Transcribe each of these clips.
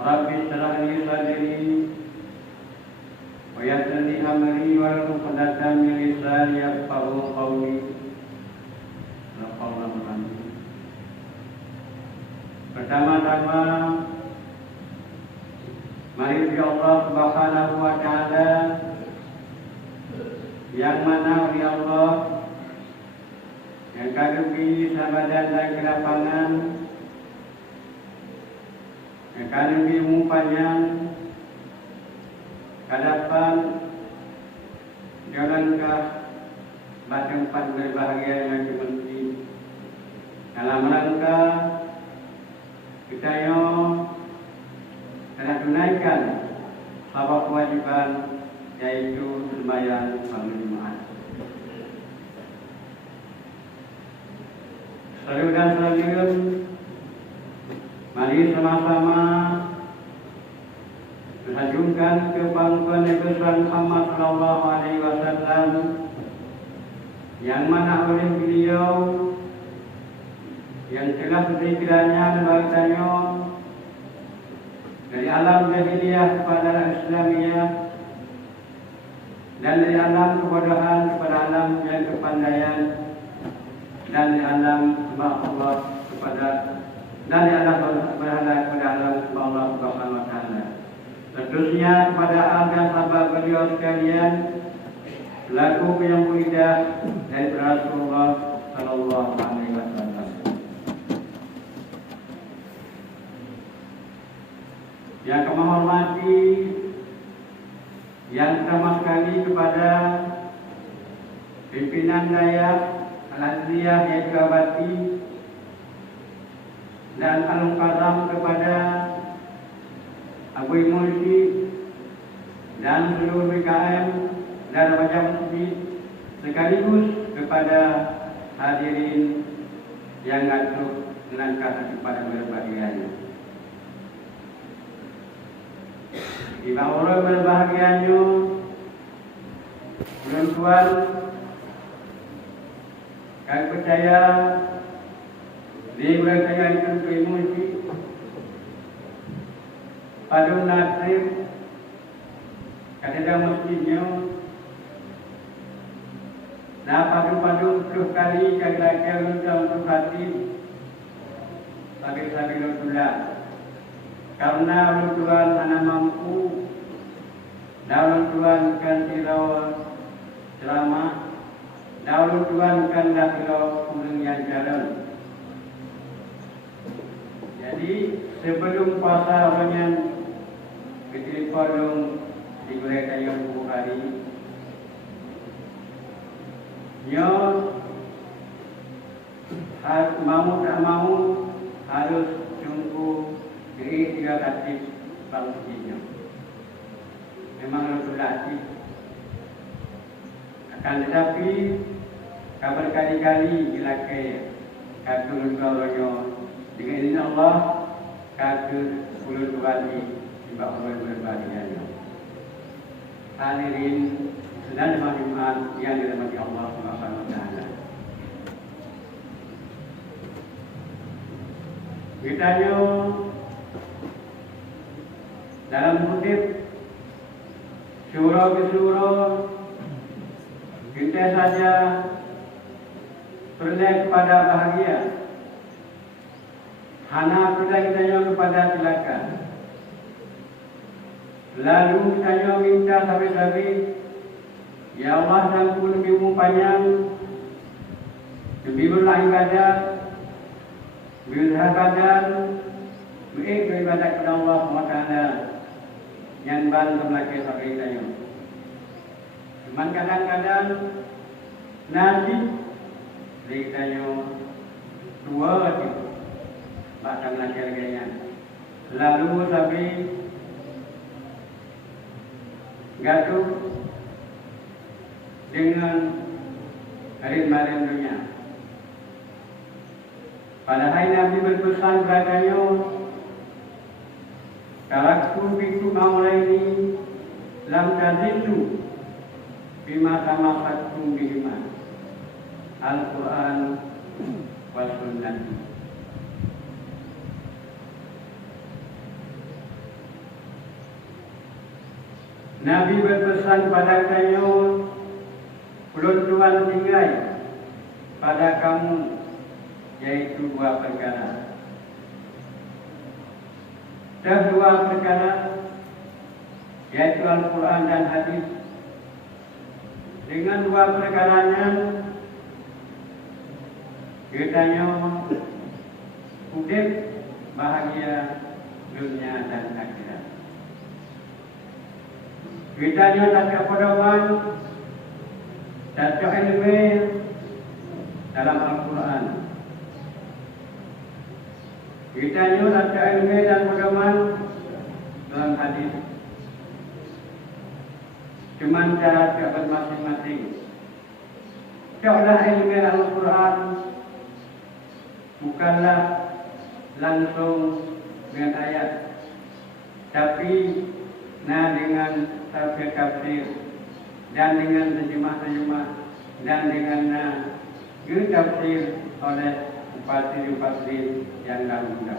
Rabbi shrah li sadri wa yassir li amri wahlul 'uqdatam min lisani yafqahu qawli. Pertama-tama mari puji Allah Subhanahu wa taala yang mana oleh Allah yang kagupi sabadan dan kelapangan, yang kagupi umur panjang, kadapan jalankah tempat berbahagia yang kepenting dalam rangka kita telah tunaikan beberapa kewajiban, yaitu sembahyang fardu Jumat. Saudara dan saudari, mari sama-sama mengajukan ke pangkuan Nabi Muhammad sallallahu alaihi wasallam yang mana oleh beliau yang telah berpikirannya membawakannya dari alam jahiliyah kepada Islamiyah dan dari alam kebodohan kepada alam yang kepandaian dan dari alam sembah Allah kepada dan dari alam berhala kepada alam sembah Allah Subhanahu wa taala. Terusnya kepada al dan sahabat beliau sekalian selaku yang mulia dari Rasulullah sallallahu alaihi wasallam. Yang kami hormati yang pertama sekali kepada pimpinan Dayak Al-Azliyah yaitu Abati dan Al-Mukarram kepada Abu Mursi dan seluruh BKM dan Wajah Masjid, sekaligus kepada hadirin yang ngatuh menangkap kepada berbahagianya. Di bawah berbahagianya tuan-tuan, kami percaya di berkaya itu kemuji pada nasib kata masjidnya dan padu-padu 10 kali kira-kira untuk hati bagi Rasulullah. Karena Allah Tuhan mana mampu, dan Allah Tuhan kan tirau ceramah, dan Allah Tuhan kan dah tirau kurang yang jalan. Jadi sebelum puasa orangnya ketika kodong digulai yang Bukhari, nyo mau tak mau harus tunggu jadi 3 kali bangsinya. Memang harus latih. Akan tetapi kabar kali-kali dilakai katu lutoronya dengan izin Allah katu 10 kali di bawah berbahagianya. Hadirin sedang Jumat yang dirahmati Allah Subhanahu wa taala. Kitanya dalam kutip surah ke surah kita saja pernah kepada bahagia, hana pernah kita kepada celaka. Lalu kita minta sampai-sampai, ya Allah sangkul lebih umur panjang, lebih beribadah, badan, beribadah kepada Allah SWT. Yang ban berlaki sampai kita. Cuman kadang-kadang nanti kita dua itu bahkan laki harganya. Lalu sampai gaduh dengan hari-hari dunia. Padahal Nabi berpesan kepadanya, taraktu bikum amrayni lam tadillu bima tamassaktum bihima, Al-Quran wa Sunnah. Nabi berpesan pada kamu, ulun Tuhan tinggal pada kamu, yaitu dua perkara. Dua perkara, yaitu Al-Quran dan hadis. Dengan dua perkaranya, kitanya hidup bahagia dunia dan akhirat. Kitanya tak pedoman, tak ilmu dalam Al-Quran. Kitanya tak ilmu dan pedoman dalam hadis. Cuma cara jawaban masing-masing. Caklah ilmu Al-Quran bukanlah langsung dengan ayat, tapi dengan tafsir dan dengan terjemah dan dengan ditafsir oleh mufassir yang dahulu.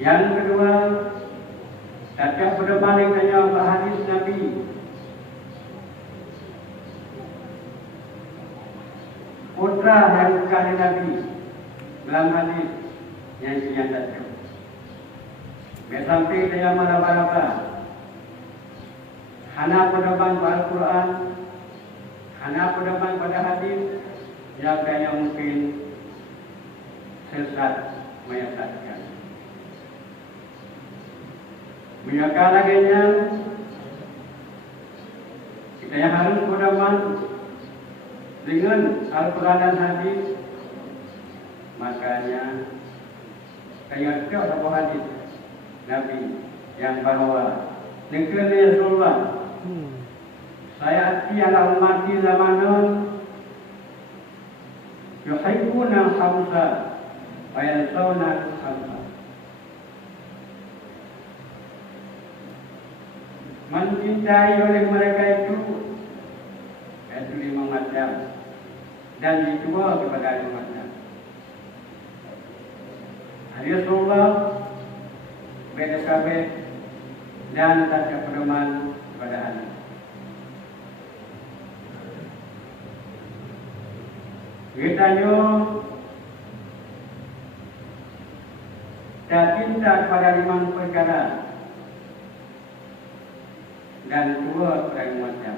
Yang kedua, setiap pedoman yang hadis Nabi. Putra yang bukan Nabi dalam hadis yang dinyatakan. Sampai saya marah-marah. Hana pedoman pada Al-Quran, hana pedoman pada hadis, yang kaya mungkin sesat menyesatkan. Menyakal laginya, kita yang harus pedoman dengan Al-Quran dan hadis, makanya kaya tak ada hadis Nabi yang bahwa negeri Rasulullah saya ati ala umati zamanun yuhibbuna khamsa wa yansawna khamsa. Mencintai oleh mereka itu 5 macam dan dijual kepada 5 macam. Rasulullah beda kabeh dan tak pedoman pada hadis. Kitanya tak cinta kepada 5 perkara dan 2 pada 5 macam.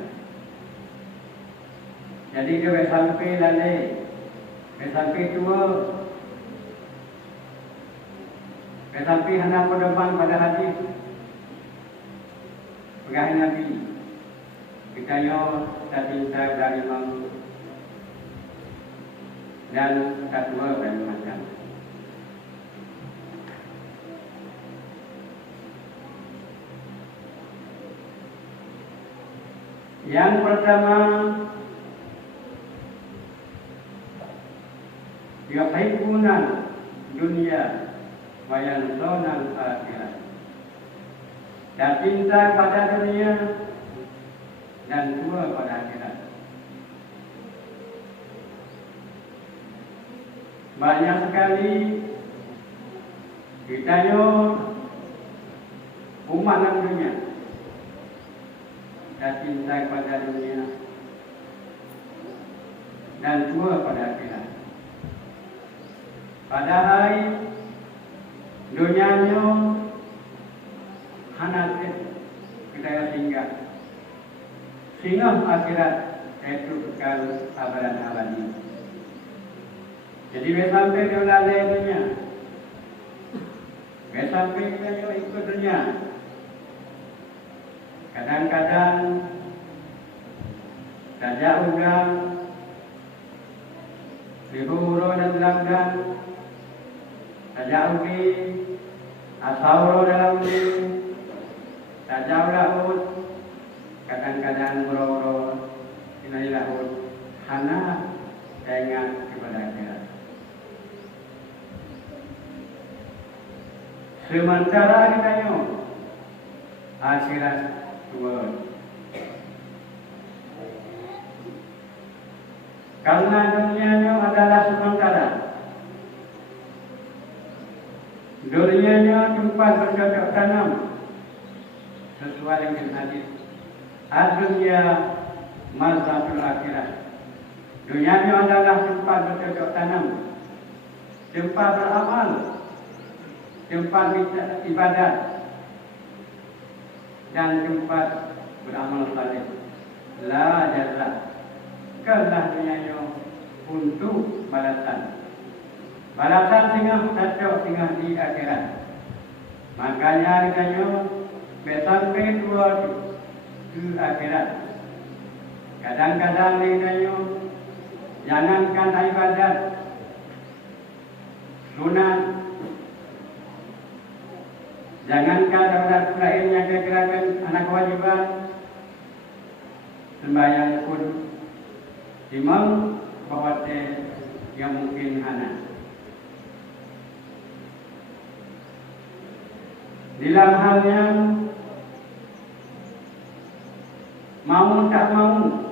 Jadi kita sampai lalai, sampai tua, sampai hendak pedoman pada hadis, pegang Nabi. Kita tak cinta dari Imam dan tak tua dari macam. Yang pertama, yuhibbuna dunia wa yansawna al-akhirah. Dan cinta pada dunia dan tua pada akhirat. Banyak sekali kitanya umat dalam dunia dan cinta pada dunia dan tua pada akhirat. Padahal dunianya hanatit kita singgah. Singgah akhirat itu kekal abadan abadi. Jadi sampai dia lalai dunia, sampai dia ikut dunia. Kadang-kadang saja udang dihuru dan dilanggan, saja ugi asawro dalam ugi, saja laut, kadang-kadang muro-muro inai laut karena saya ingat kepada akhirat. Sementara kita akhirat turun. Karena dunianya adalah sementara. Dunianya tempat bercocok tanam sesuai dengan hadis. Dunia mazhatul akhirat. Dunianya adalah tempat bercocok tanam, tempat beramal, tempat ibadat, dan tempat beramal saleh. La jazaa. Kerana dunianya untuk balasan. Balasan tinggal cocok tinggal di akhirat. Makanya katanya sampai tua ke akhirat. Kadang-kadang katanya jangankan ibadat sunat, jangankan ibadat lainnya kira-kira anak kewajiban sembahyang pun imam bahwa yang mungkin anak. Dalam halnya mau tak mau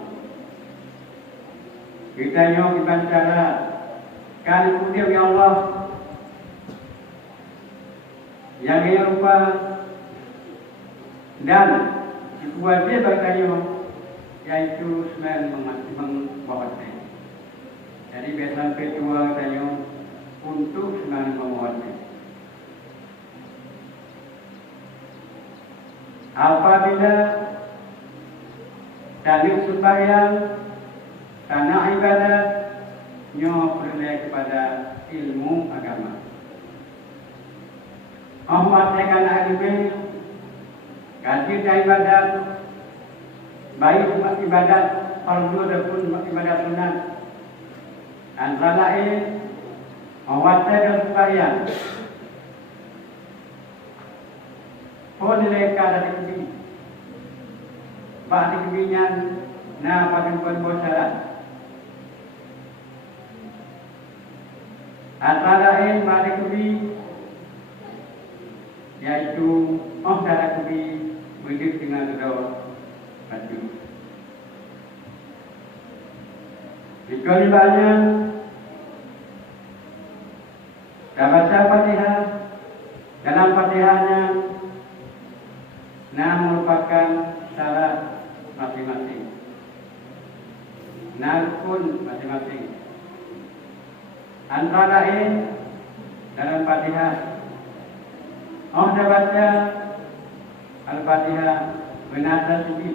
kita bicara kan kemudian ya Allah yang rupa dan wajib bertanya yaitu selain membawakan. Jadi biasa kedua tanya untuk selain membawakan. Apabila dalil sembahyang tanah ibadat peroleh kepada ilmu agama. Menguasai ilmu ganti ibadat baik ibadat fardu ataupun ibadat sunat. Antara lain menguasai dan sembahyang. Boleh kada dikini. Bahkan kebinyaan na pagkakuan bosaran. Antara lain bahkan kebi yaitu darah kebi begitu dengan kedua baju. Dikali banyak baca Fatihah dalam Fatihahnya merupakan syarat masing-masing. Rukun masing-masing. Antara lain dalam Fatihah baca Al-Fatihah benar suci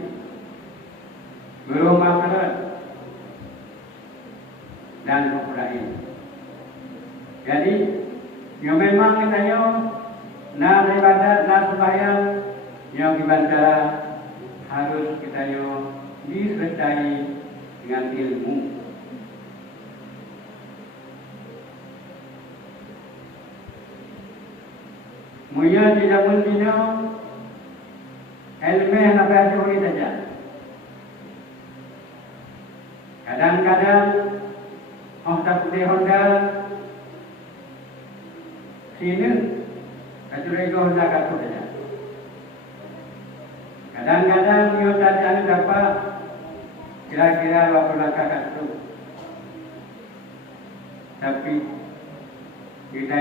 berumah makhluk dan lain. Jadi yang memang katanya ibadat sembahyang yang dibaca harus kita disertai dengan ilmu. Mulia tidak mungkin ilmu yang apa boleh saja. Kadang-kadang tak boleh Honda sini, kecuali Honda kata saja. Kadang-kadang dia tak ada dapat kira-kira waktu langkah itu. Tapi kita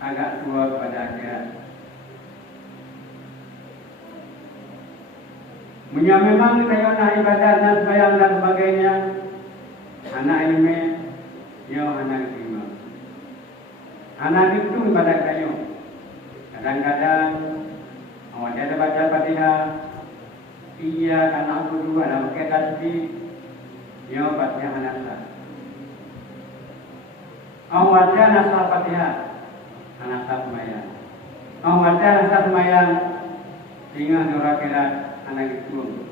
agak tua pada akhirat. Memang kita ibadat dan sembahyang dan sebagainya. Anak ilmu, anak ilmu. Anak itu ibadat kayu. Kadang-kadang dia ada baca Fatihah, iya anak guru, anak pakai tasbih, Fatihah anak sah. Baca nasal Fatihah, anak sah semayang. Baca nasal semayang, sehingga kira-kira anak itu.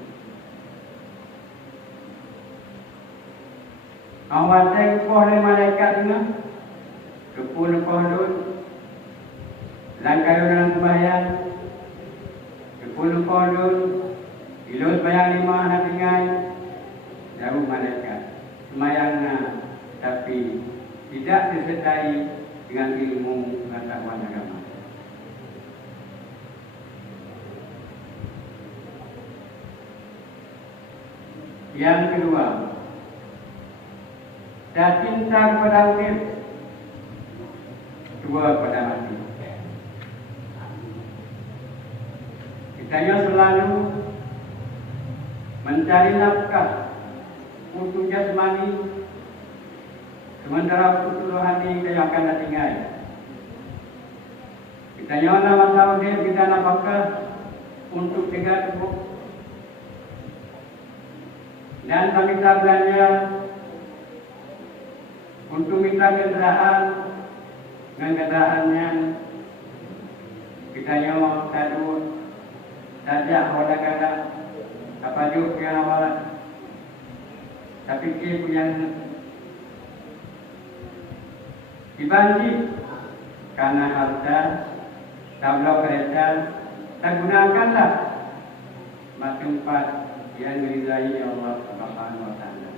Baca oleh malaikat ini, kepuluh langkah dalam sembahyang. 10 kodun, ilus bayang 5 anak tinggal, jauh malaikat. semayangnya, tapi tidak disertai dengan ilmu pengetahuan agama. Yang kedua, dan cinta kepada urip, dua kepada mati. Kita selalu mencari nafkah untuk jasmani, sementara untuk rohani kita akan tinggal. Kita nyala masa urip kita nafkah untuk tiga tubuh, dan kita belanja untuk minta kendaraan dengan kendaraannya kita nyawa kadu saja awal kala apa juga yang awal tapi kita punya dibanci karena harta tablau kereta tak gunakanlah tempat yang diridai Allah Subhanahu wa taala.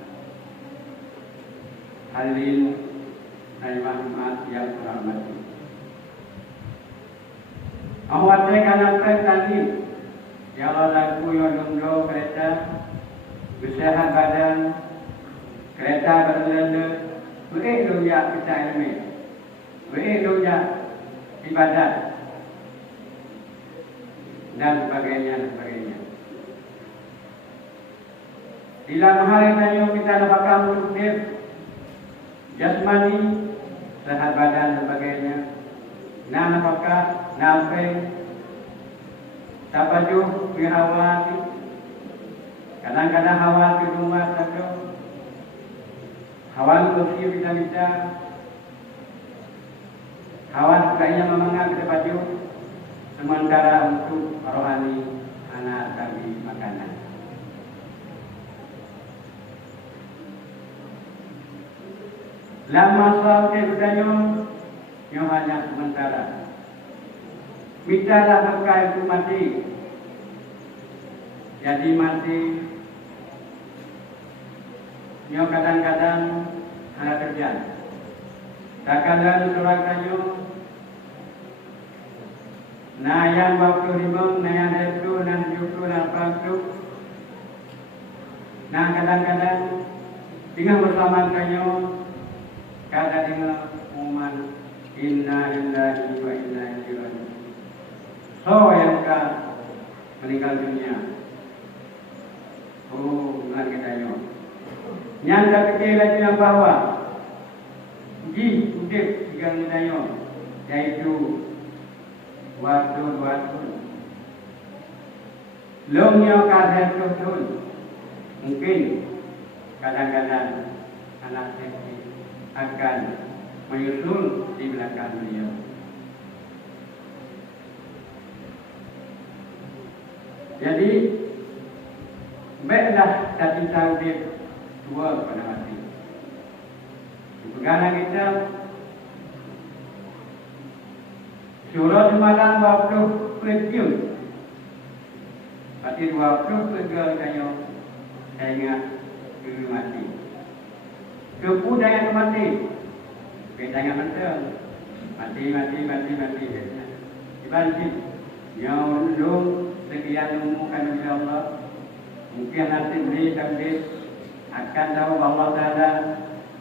Hadirin Rahmat yang dirahmati. Awatnya karena tadi ya Allah lagu yang dungdo kereta bersehat badan kereta berlele beredonya kita ilmu beredonya ibadat dan sebagainya. Dalam hal yang kita dapatkan produktif jasmani, sehat badan dan sebagainya. Nah, apakah nampai tapajuh bihawati? Kadang-kadang hawa di rumah saja. Hawa kursi bisa. Hawa kayaknya memanggil kita baju. Sementara untuk rohani anak kami makanan. Lama soal kebudanyo yang hanya sementara. Bicara terkait itu mati. Jadi mati. Yang kadang-kadang ada terjadi. Takkan surat kanyo. Nah yang waktu rimong, nah yang itu, nah itu, nah itu. Nah kadang-kadang tinggal bersama kanyo. Kada dengan umat inna lillahi wa inna ilaihi raji'un. So yang meninggal dunia. Oh, bukan kita yo. Yang tak kira yang bawa. Ji, udah tiga kita yo. Yaitu waktu. Lomnya kadang betul. Mungkin kadang-kadang anak saya akan menyusul di belakang beliau. Jadi, baiklah tapi tahu dia dua pada mati. Pegangan kita surah semalam waktu review. Pasti waktu pegang kayu saya ingat dulu mati. Kebudayaan mati, jangan mati, dibanci. Yang belum sekian umumkan insya Allah, mungkin nanti beri takdir akan tahu bahwa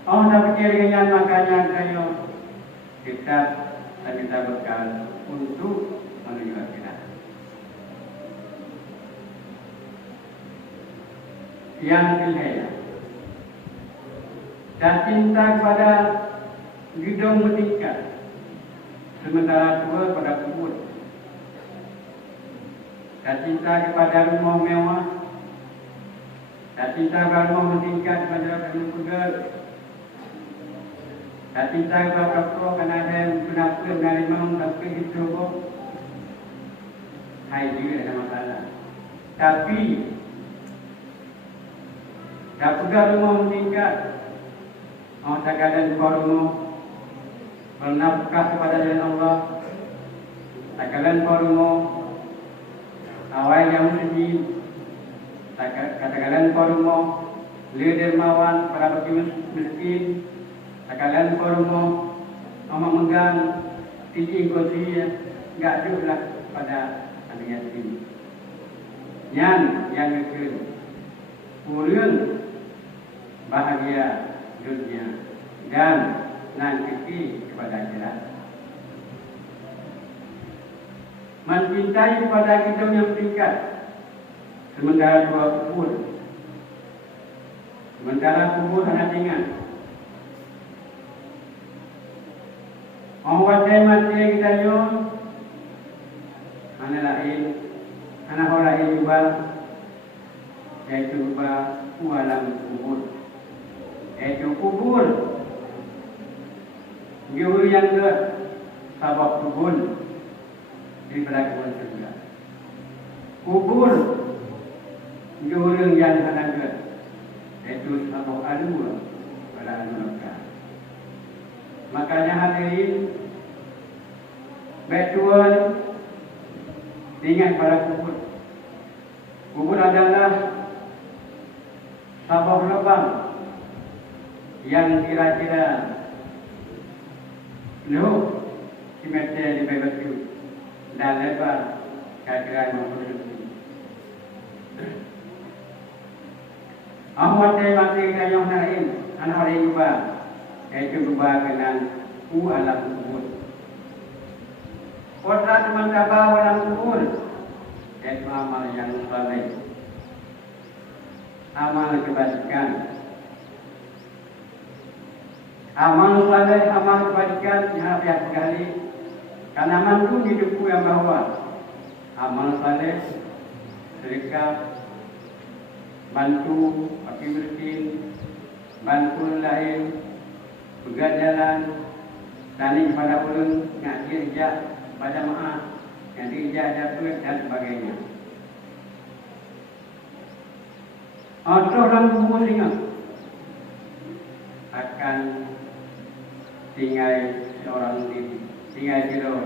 Allah tak pikirkan makanya kayu kita bekal untuk menuju akhirat. Yang ketiga. Dan cinta kepada gedung meningkat, sementara tua pada kubur. Dan cinta kepada rumah mewah, dan cinta kepada rumah meningkat pada gedung pegal. Dan cinta kepada doktor karena ada yang kenapa dari memang tapi itu kok. Hai juga ada masalah. Tapi tak pegal rumah meningkat. Takkan korumu bernafkah kepada jalan Allah. Takkan korumu awal yang sedih. Takkan korumu Lia dermawan para bagi miskin, sekalian kormo, memegang tinggi kursi, enggak juga pada anak ini. Yang kedua, kurang bahagia dunia dan nanti kepada akhirat. Mencintai kepada kita yang tingkat, sementara dua kubur. Sementara kubur anak ingat. Orang mati kita yo, anak lain, anak orang lain juga, yaitu juga alam kubur. Yaitu kubur. Guru yang ke sabak kubur di pada kubur surga. Kubur guru yang anak ke yaitu sabak adu pada neraka. Makanya hadirin betul ingat pada kubur. Kubur adalah sabak lubang yang kira-kira simetri di batu dan lebar kira-kira 50 cm. Ahmad mati kayong nain, anak orang juga, yaitu juga dengan alam kubur. Kota teman-teman alam kubur, yaitu amal yang saleh, amal kebajikan. Amal saleh, amal kebajikan yang pihak sekali. Karena mantu hidupku yang bahwa amal saleh, sedekah, bantu fakir miskin, bantu lain, berjalan, tani kepada ulun, ngaji ijak, pada maaf, ngaji ijak ada duit dan sebagainya. Atau dalam kubur ingat akan tinggal seorang diri, tinggal tidur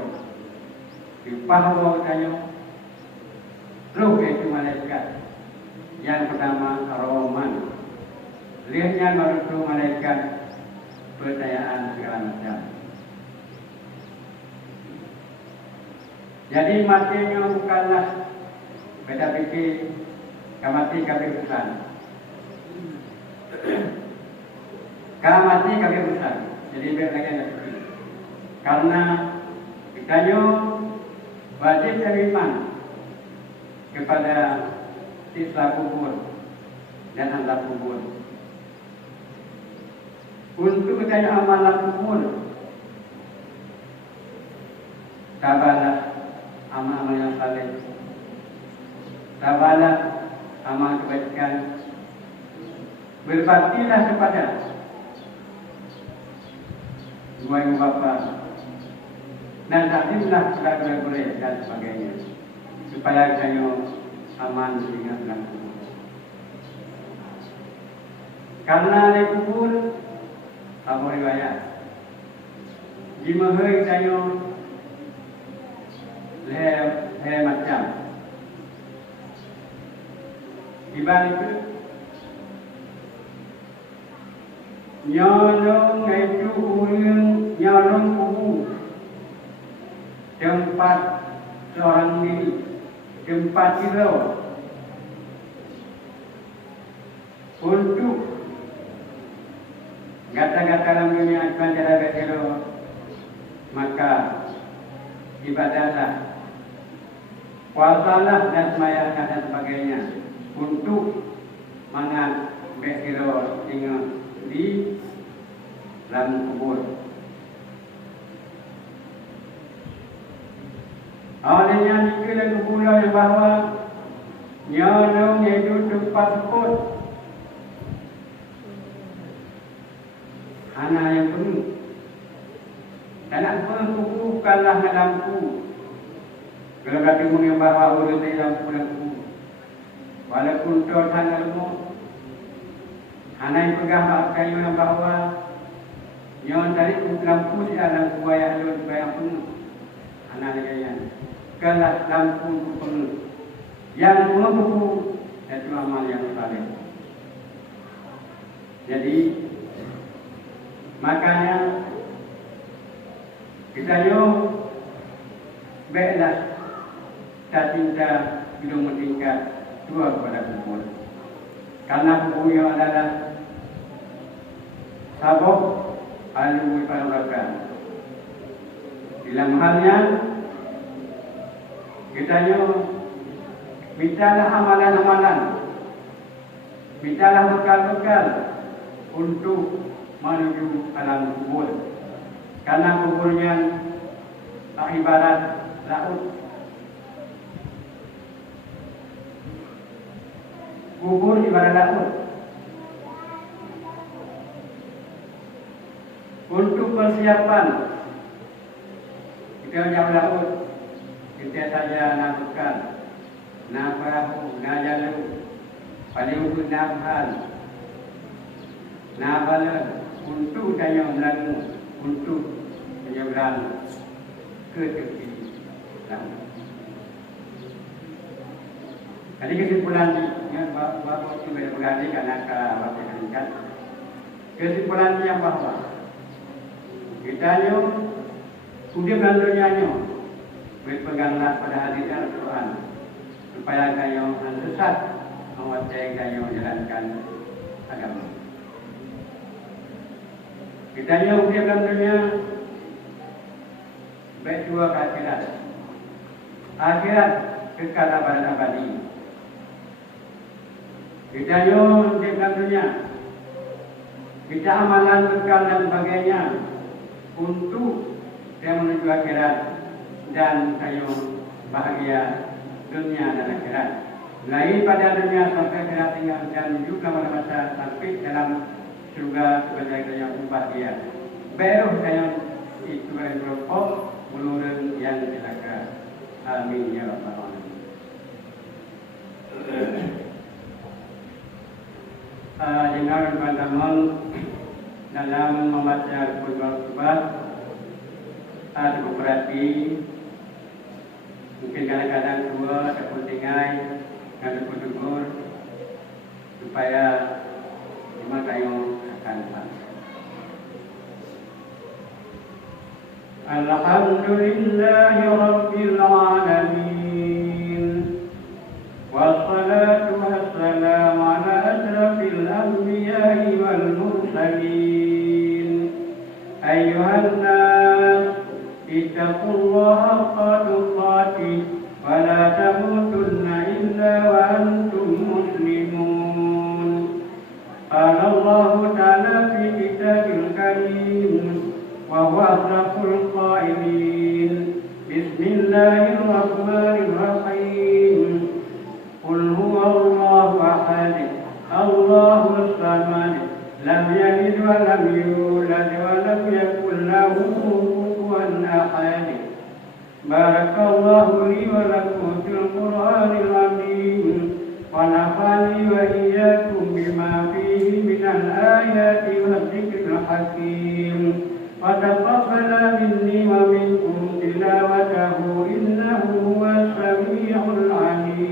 di paha tanya, roh itu malaikat. Yang pertama Ar-Rahman, lihatnya merujuk malaikat percayaan segala macam. Jadi matinya bukanlah beda fikir, kamati kabeh besar. Kamati kabeh besar. Jadi biar lagi ada fikir. Karena kita wajib beriman kepada sisa kubur dan azab kubur. Untuk kita amalan kubur, sabarlah amal-amal yang saleh, sabarlah amal kebajikan, berbaktilah kepada dua ibu bapa dan taklimlah kepada boleh dan sebagainya, supaya kita aman sehingga dalam kubur. Karena di kubur, apa riwayat? Jimahai tayo le macam. Dibalik itu, nyolong itu urang nyolong kubur, tempat seorang diri. Tempat tidur untuk gata-gata dalam dunia akan cara tidur, maka ibadahlah, puasalah dan sembahyang dan sebagainya untuk mana tidur tinggal di dalam kubur. Awalnya dikira kepulau yang bahawa nyolong yaitu tempat sebut anak yang penuh. Anak penuh bukanlah lampu. Kalau kata yang bahawa urut di lampu. Walaupun tuan ilmu, anak yang pegang kayu yang bahawa nyolong tarik lampu di dalam buaya yang penuh. Anak yang kalah lampu penuh. Yang penuh itu amal yang saleh. Jadi makanya kita baiklah kita cinta hidung meningkat dua kepada kubur. Karena kubur yang adalah sabuk alimul barokah. Dalam halnya kita mintalah amalan-amalan, mintalah bekal-bekal untuk menuju alam kubur. Karena kuburnya ibarat laut. Kubur ibarat laut. Untuk persiapan kita jauh laut, kita saja nak bekal, nak perahu, nak jalan, paling untuk nak hal, nak balan, untuk daya melayu, untuk menyeberang ke tepi laut. Jadi kesimpulannya bahawa kita berganti karena waktu meningkat. Kesimpulannya yang bahawa kita sudah belanjanya berpeganglah pada hadis Al-Quran supaya kamu sesat menguasai kamu menjalankan agama. Kita sudah belanjanya baik dua akhirat. Akhirat kekal abadi. Kita sudah belanjanya kita amalan bekal dan sebagainya untuk yang menuju akhirat dan kayu bahagia dunia dan akhirat. Lain pada dunia sampai akhirat tinggal dan juga pada masa sampai dalam surga sebagai kayu bahagia. Baru kayu itu yang berpok menurun yang celaka. Amin ya rabbal alamin. Jangan teman-teman dalam membaca Al-Quran ada beberapa mungkin kadang-kadang dua ataupun tinggal ataupun tegur supaya lima kayu akan sama. Alhamdulillahi Rabbil Alamin wassalatu wassalamu ala asrafil anbiya'i wal mursalin ayyuhan nas ittaqullaha haqqa tuqatih wa la tamutunna illa wa antum muslimun. Qala Allah ta'ala fi kitabil karim wa huwa asraful qailin. Bismillahirrahmanirrahim. Qul huwallahu ahad, Allahus samad, lam yalid wa lam yulad wa lam yakul lahu kufuwan ahad. Barakallahu li wa lakum fil Qur'anil azim wa nafa'ani wa iyyakum bima fihi minal ayati wa dzikril hakim. Wa taqabbala minni wa minkum tilawatahu innahu huwas sami'ul 'alim.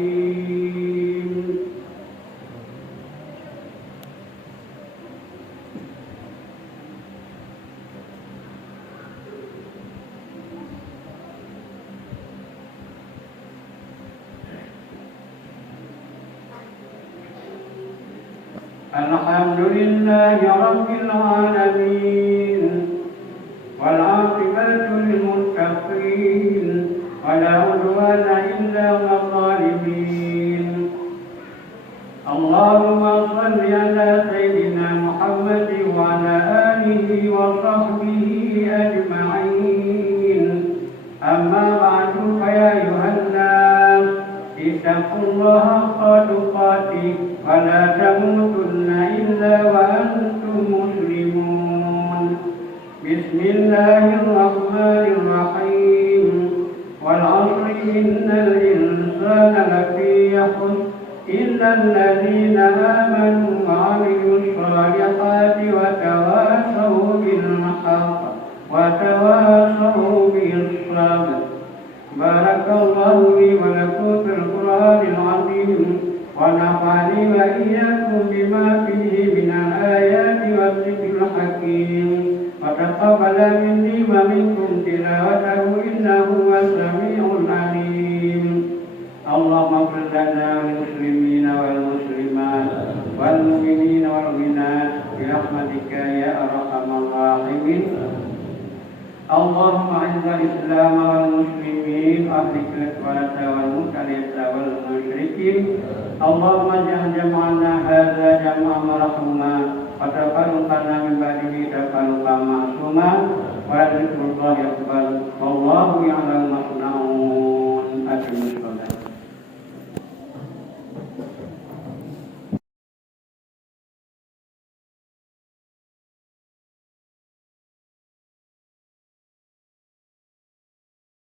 Alhamdulillahi Rabbil Alamin wal 'aqibatu lil muttaqin wa la 'udwana illa 'alal zalimin. Allahumma shalli ala sayyidina Muhammad wa ala alihi wa sahbihi ajma'in. Amma ba'du fa ya ayyuhan nas ittaqullaha haqqa tuqatih wa la tamutunna illa wa antum muslimun. Bismillahirrahmanirrahim. Wal 'asri innal insana lafi khusr illa alladhina amanu wa 'amilus salihati wa tawasaw bil haqq wa tawasaw bis sabr. Barakallahu li wa lakum fil Qur'anil 'azim ونفعني وإياكم بما فيه من الآيات والذكر الحكيم وتقبل مني ومنكم تلاوته إنه هو السميع العليم. اللهم اغفر لنا وللمسلمين والمسلمات والمؤمنين والمؤمنات برحمتك يا أرحم الراحمين. اللهم أعز الإسلام والمسلمين وأهلك الكفرة والمبتدعة والمشركين. اللهم اجعل جمعنا هذا جمعا مرحوما وتفرقنا من بعده تفرقا معصوما ولذكر الله أكبر والله يعلم ما تصنعون. أقم الصلاة.